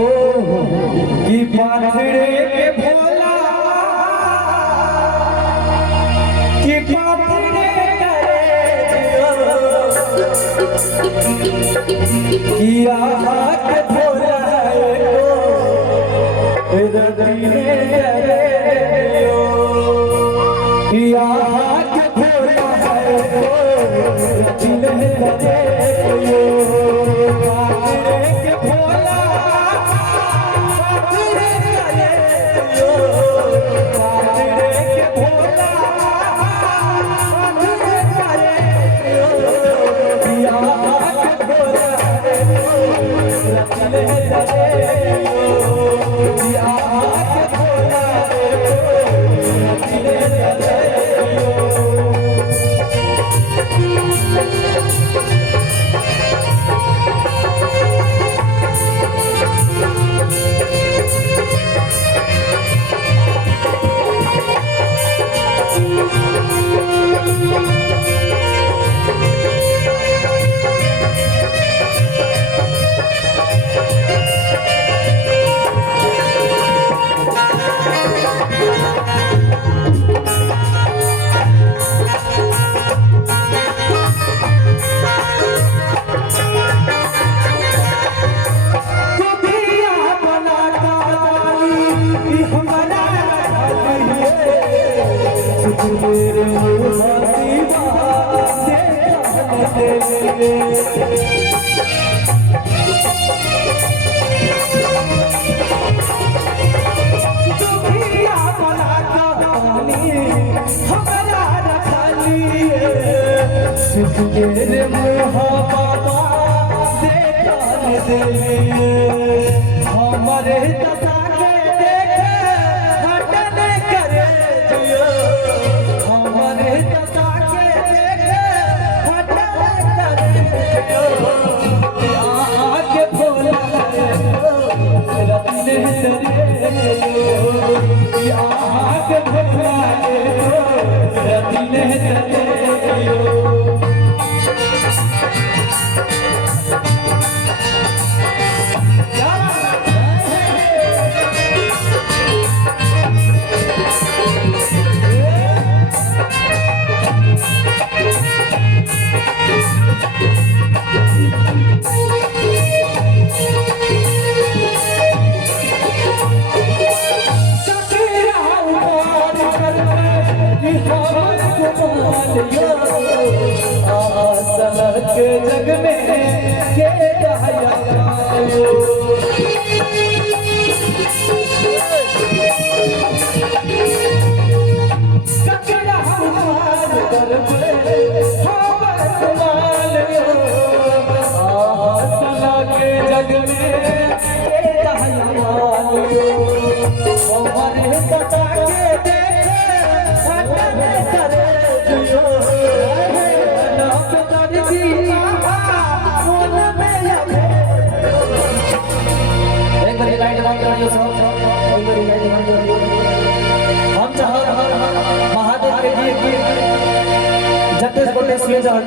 कि पाथरे के भोला कि पाथरे कि आँख भोला कि आँख भोला तेरे मोहब्बा से हमारे दशा के देखे हटने करे हमारे दशा के देखे हटने करे आगे बोला रत्ने आगे बोला रत्ने के जग में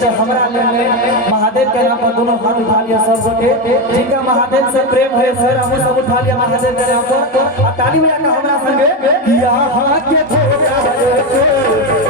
के हमारा महादेव के नाम पर दोनों हाथ उठा लिया सब के जिनका महादेव से प्रेम है सर हम सब उठा लिया महादेव के नाम पर ताली बजा के हमारा संगे यहाँ के